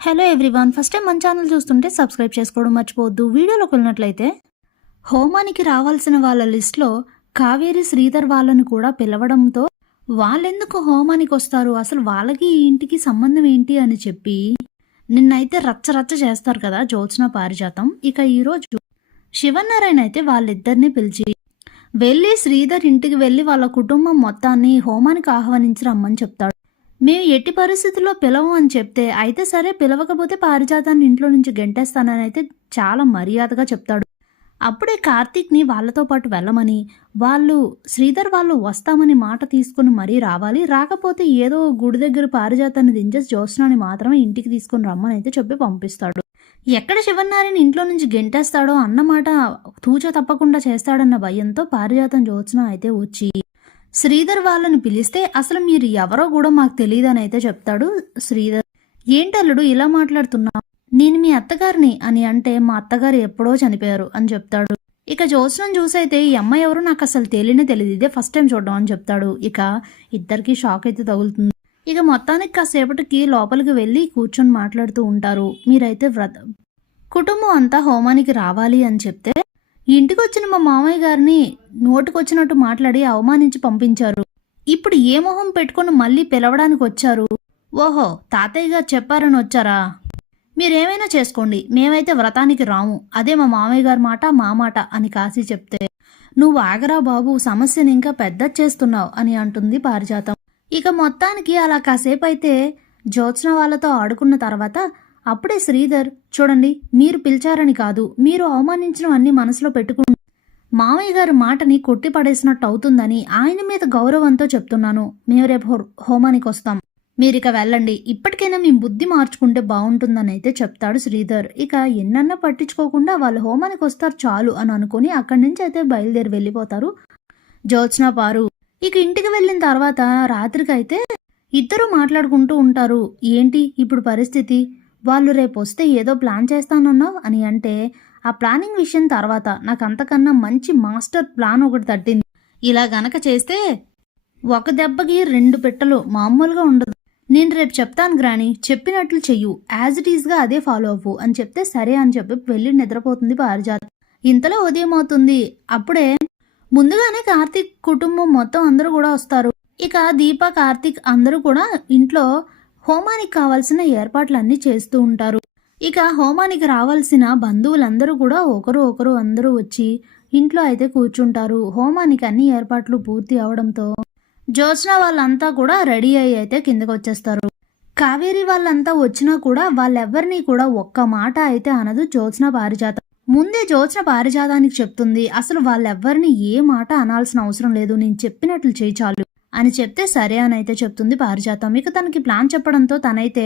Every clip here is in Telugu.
హలో ఎవ్రీవన్, ఫస్ట్ టైం మన ఛానల్ చూస్తుంటే సబ్స్క్రైబ్ చేసుకోవడం మర్చిపోవద్దు. వీడియోలోకి వెళ్ళినట్లయితే హోమానికి రావాల్సిన వాళ్ళ లిస్ట్లో కావేరి శ్రీధర్ వాళ్ళని కూడా పిలవడంతో వాళ్ళెందుకు హోమానికి వస్తారు, అసలు వాళ్ళకి ఈ ఇంటికి సంబంధం ఏంటి అని చెప్పి నిన్నైతే రచ్చ చేస్తారు కదా జ్యోత్స్న పారిజాతం. ఇక ఈరోజు శివనారాయణ అయితే వాళ్ళిద్దరిని పిలిచి వెళ్ళి శ్రీధర్ ఇంటికి వెళ్ళి వాళ్ళ కుటుంబం మొత్తాన్ని హోమానికి ఆహ్వానించి రమ్మని చెప్తాడు. మేము ఎట్టి పరిస్థితుల్లో పిలవం అని చెప్తే అయితే సరే, పిలవకపోతే పారిజాతాన్ని ఇంట్లో నుంచి గెంటేస్తానని అయితే చాలా మర్యాదగా చెప్తాడు. అప్పుడే కార్తీక్ని వాళ్ళతో పాటు వెళ్ళమని, వాళ్ళు శ్రీధర్ వాళ్ళు వస్తామని మాట తీసుకుని మరీ రావాలి, రాకపోతే ఏదో గుడి దగ్గర పారిజాతాన్ని దించేసి జ్యోత్స్నాని మాత్రమే ఇంటికి తీసుకుని రమ్మని అయితే చెప్పి పంపిస్తాడు. ఎక్కడ శివనారాయణ ఇంట్లో నుంచి గెంటేస్తాడో అన్నమాట తూచ తప్పకుండా చేస్తాడన్న భయంతో పారిజాతం జ్యోత్స్న అయితే వచ్చి శ్రీధర్ వాళ్ళని పిలిస్తే అసలు మీరు ఎవరో కూడా మాకు తెలియదని అయితే చెప్తాడు శ్రీధర్. ఏంటల్లుడు ఇలా మాట్లాడుతున్నా, నేను మీ అత్తగారిని అని అంటే మా అత్తగారు ఎప్పుడో చనిపోయారు అని చెప్తాడు. ఇక జ్యోత్స్నం చూసైతే ఈ అమ్మాయి ఎవరో నాకు అసలు తెలియదు, ఇదే ఫస్ట్ టైం చూడడం అని చెప్తాడు. ఇక ఇద్దరికి షాక్ అయితే తగులుతుంది. ఇక మొత్తానికి కాసేపటికి లోపలికి వెళ్ళి కూర్చొని మాట్లాడుతూ ఉంటారు. మీరైతే కుటుంబం అంతా హోమానికి రావాలి అని చెప్తే ఇంటికి వచ్చిన మా మామయ్య గారిని నోటికొచ్చినట్టు మాట్లాడి అవమానించి పంపించారు. ఇప్పుడు ఏ మొహం పెట్టుకుని మళ్ళీ పిలవడానికి వచ్చారు? ఓహో, తాతయ్య గారు చెప్పారని వచ్చారా? మీరేమైనా చేసుకోండి, మేమైతే వ్రతానికి రాము, అదే మా మామయ్య గారి మాట మా మాట అని కాశీ చెప్తే, నువ్వు ఆగరా బాబు, సమస్యని ఇంకా పెద్ద చేస్తున్నావు అని అంటుంది పారిజాతం. ఇక మొత్తానికి అలా కాసేపు అయితే జ్యోత్స్న వాళ్ళతో ఆడుకున్న తర్వాత అప్పుడే శ్రీధర్, చూడండి మీరు పిలిచారని కాదు, మీరు అవమానించినవన్నీ మనసులో పెట్టుకుని మామయ్య గారి మాటని కొట్టి పడేసినట్టు అవుతుందని ఆయన మీద గౌరవంతో చెప్తున్నాను. మేము రేపు హోమానికి వస్తాం, మీరిక వెళ్ళండి, ఇప్పటికైనా మీ బుద్ధి మార్చుకుంటే బాగుంటుందని అయితే చెప్తాడు శ్రీధర్. ఇక ఎన్నన్నా పట్టించుకోకుండా వాళ్ళు హోమానికి వస్తారు చాలు అని అనుకుని అక్కడి నుంచి అయితే బయలుదేరి వెళ్ళిపోతారు జ్యోత్స్న పారు. ఇక ఇంటికి వెళ్ళిన తర్వాత రాత్రికి అయితే ఇద్దరు మాట్లాడుకుంటూ ఉంటారు. ఏంటి ఇప్పుడు పరిస్థితి, వాళ్ళు రేపు వస్తే ఏదో ప్లాన్ చేస్తానన్నావు అని అంటే, ఆ ప్లానింగ్ విషయం తర్వాత నాకు అంతకన్నా మంచి మాస్టర్ ప్లాన్ ఒకటి తట్టింది. ఇలా గనక చేస్తే ఒక దెబ్బకి 2 పిట్టలు మామూలుగా ఉండదు. నేను రేపు చెప్తాను గ్రాని, చెప్పినట్లు చెయ్యు, యాజ్ ఇట్ ఈస్గా అదే ఫాలో అవ్వు అని చెప్తే సరే అని చెప్పి వెళ్ళి నిద్రపోతుంది పారిజాతం. ఇంతలో ఉదయం అవుతుంది. అప్పుడే ముందుగానే కార్తీక్ కుటుంబం మొత్తం అందరూ కూడా వస్తారు. ఇక దీప, కార్తీక్ అందరూ కూడా ఇంట్లో హోమానికి కావాల్సిన ఏర్పాట్లన్నీ చేస్తూ ఉంటారు. ఇక హోమానికి రావాల్సిన బంధువులందరూ కూడా ఒకరు అందరూ వచ్చి ఇంట్లో అయితే కూర్చుంటారు. హోమానికి అన్ని ఏర్పాట్లు పూర్తి అవడంతో జ్యోత్స్న వాళ్ళంతా కూడా రెడీ అయ్యి అయితే కిందకు వచ్చేస్తారు. కావేరి వాళ్ళంతా వచ్చినా కూడా వాళ్ళెవ్వరినీ కూడా ఒక్క మాట అయితే అనదు జ్యోత్స్న పారిజాతం. ముందే జ్యోత్స్న పారిజాతానికి చెప్తుంది, అసలు వాళ్ళెవ్వరిని ఏ మాట అనాల్సిన అవసరం లేదు, నేను చెప్పినట్లు చేయి చాలు అని చెప్తే సరే అని అయితే చెప్తుంది పారిజాతం. ఇక తనకి ప్లాన్ చెప్పడంతో తనైతే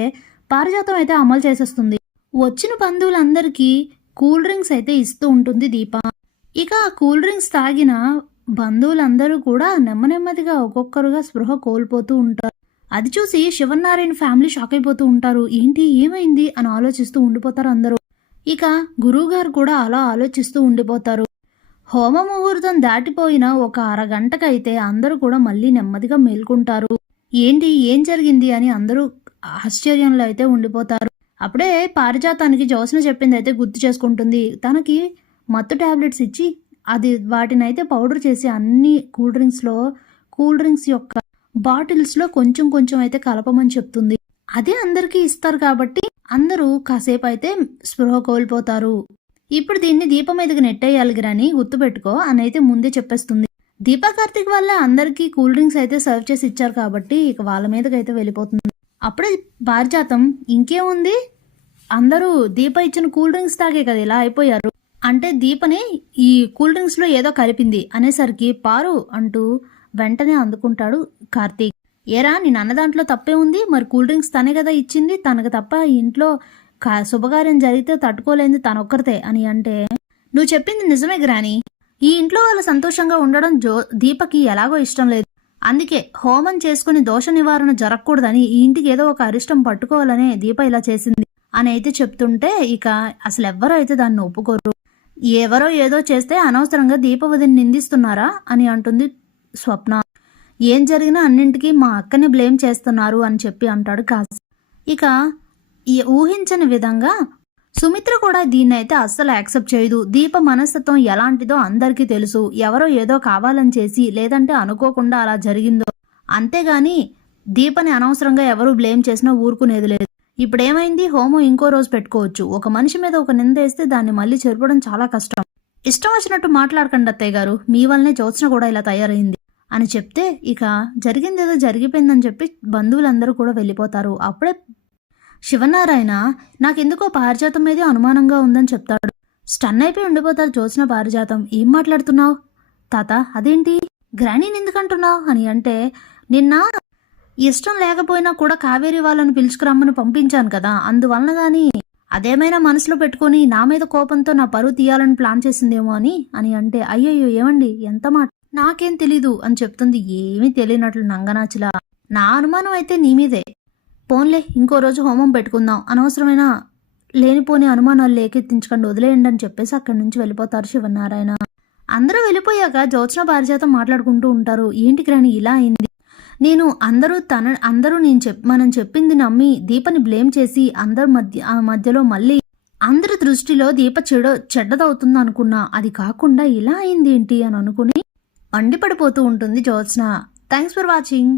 పారిజాతం అయితే అమలు చేసేస్తుంది. వచ్చిన బంధువులందరికీ కూల్ డ్రింక్స్ అయితే ఇస్తూ ఉంటుంది దీప. ఇక ఆ కూల్ డ్రింక్స్ తాగిన బంధువులందరూ కూడా నెమ్మదిగా ఒక్కొక్కరుగా స్పృహ కోల్పోతూ ఉంటారు. అది చూసి శివనారాయణ ఫ్యామిలీ షాక్ అయిపోతూ ఉంటారు. ఏంటి ఏమైంది అని ఆలోచిస్తూ ఉండిపోతారు అందరూ. ఇక గురువుగారు కూడా అలా ఆలోచిస్తూ ఉండిపోతారు. హోమ ముహూర్తం దాటిపోయిన ఒక అరగంటకైతే అందరూ కూడా మళ్ళీ నెమ్మదిగా మేల్కుంటారు. ఏంటి ఏం జరిగింది అని అందరూ ఆశ్చర్యంలో అయితే ఉండిపోతారు. అప్పుడే పారిజాతానికి జ్యోత్స్న చెప్పింది అయితే గుర్తు చేసుకుంటుంది. తనకి మత్తు టాబ్లెట్స్ ఇచ్చి అది వాటినైతే పౌడర్ చేసి అన్ని కూల్ డ్రింక్స్ యొక్క బాటిల్స్లో కొంచెం అయితే కలపమని చెప్తుంది. అదే అందరికీ ఇస్తారు కాబట్టి అందరూ కాసేపు అయితే స్పృహ కోల్పోతారు. ఇప్పుడు దీన్ని దీప మీదకి నెట్టేయాలి గ్రాని, గుర్తుపెట్టుకో అని అయితే ముందే చెప్పేస్తుంది. దీపా, కార్తీక్ వల్ల అందరికీ కూల్ డ్రింక్స్ అయితే సర్వ్ చేసి ఇచ్చారు కాబట్టి ఇక వాళ్ళ మీదకి అయితే వెళ్ళిపోతుంది. అప్పుడే పారిజాతం, ఇంకేముంది అందరూ దీప ఇచ్చిన కూల్ డ్రింక్స్ తాగే కదా ఇలా అయిపోయారు అంటే దీపని ఈ కూల్ డ్రింక్స్ లో ఏదో కలిపింది అనేసరికి పారు అంటూ వెంటనే అందుకుంటాడు కార్తీక్. ఏరా నేను అన్న దాంట్లో తప్పే ఉంది, మరి కూల్ డ్రింక్స్ తనే కదా ఇచ్చింది, తనకు తప్ప ఇంట్లో శుభకార్యం జరిగితే తట్టుకోలేంది తనొక్కరితే అని అంటే, నువ్వు చెప్పింది నిజమే గ్రాని, ఈ ఇంట్లో వాళ్ళు సంతోషంగా ఉండడం దీపకి ఎలాగో ఇష్టం లేదు, అందుకే హోమం చేసుకుని దోష నివారణ జరగకూడదని ఈ ఇంటికి ఏదో ఒక అరిష్టం పట్టుకోవాలనే దీప ఇలా చేసింది అని అయితే చెప్తుంటే, ఇక అసలు ఎవ్వరూ అయితే దాన్ని ఒప్పుకోరు. ఎవరో ఏదో చేస్తే అనవసరంగా దీపవదిని నిందిస్తున్నారా అని అంటుంది స్వప్న. ఏం జరిగినా అన్నింటికీ మా అక్కని బ్లేమ్ చేస్తున్నారు అని చెప్పి అంటాడు కాశీ. ఇక ఊహించని విధంగా సుమిత్ర కూడా దీన్నైతే అస్సలు యాక్సెప్ట్ చేయదు. దీప మనస్తత్వం ఎలాంటిదో అందరికీ తెలుసు. ఎవరో ఏదో కావాలని చేసి లేదంటే అనుకోకుండా అలా జరిగిందో, అంతేగాని దీపని అనవసరంగా ఎవరు బ్లేమ్ చేసినా ఊరుకునేది లేదు. ఇప్పుడేమైంది, హోమం ఇంకో రోజు పెట్టుకోవచ్చు. ఒక మనిషి మీద ఒక నిందేస్తే దాన్ని మళ్ళీ చెరపడం చాలా కష్టం. ఇష్టం వచ్చినట్టు మాట్లాడకండి అత్తయ్య గారు, మీ వల్లనే జ్యోత్స్న కూడా ఇలా తయారైంది అని చెప్తే ఇక జరిగిందేదో జరిగిపోయిందని చెప్పి బంధువులందరూ కూడా వెళ్ళిపోతారు. అప్పుడే శివనారాయణ నాకెందుకో పారిజాతం మీదే అనుమానంగా ఉందని చెప్తాడు. స్టన్ అయిపోయి ఉండిపోతారు జ్యోత్స్న. పారిజాతం, ఏం మాట్లాడుతున్నావు తాత, అదేంటి గ్రానీని ఎందుకంటున్నావు అని అంటే, నిన్న ఇష్టం లేకపోయినా కూడా కావేరి వాళ్ళని పిలుచుకురమ్మని పంపించాను కదా, అందువలన గాని అదేమైనా మనసులో పెట్టుకొని నా మీద కోపంతో నా పరువు తీయాలని ప్లాన్ చేసిందేమో అని అంటే, అయ్యయ్యో ఏమండి ఎంత మాట, నాకేం తెలీదు అని చెప్తుంది. ఏమీ తెలియనట్లు నంగనాచిలా. నా అనుమానం అయితే నీ మీదే. పోన్లే, ఇంకో రోజు హోమం పెట్టుకుందాం, అనవసరమైన లేనిపోని అనుమానాలు లేకెత్తించకండి, వదిలేయండి అని చెప్పేసి అక్కడి నుంచి వెళ్ళిపోతారు శివనారాయణ. అందరూ వెళ్ళిపోయాక జ్యోత్స్న పారిజాతం మాట్లాడుకుంటూ ఉంటారు. ఏంటి గ్రాని ఇలా అయింది, నేను అందరూ మనం చెప్పింది నమ్మి దీపని బ్లేమ్ చేసి మధ్యలో మళ్ళీ అందరి దృష్టిలో దీప చెడ్డదవుతుంది అనుకున్నా, అది కాకుండా ఇలా అయింది ఏంటి అని అనుకుని మండిపడిపోతూ ఉంటుంది జ్యోత్స్న. Thanks for watching.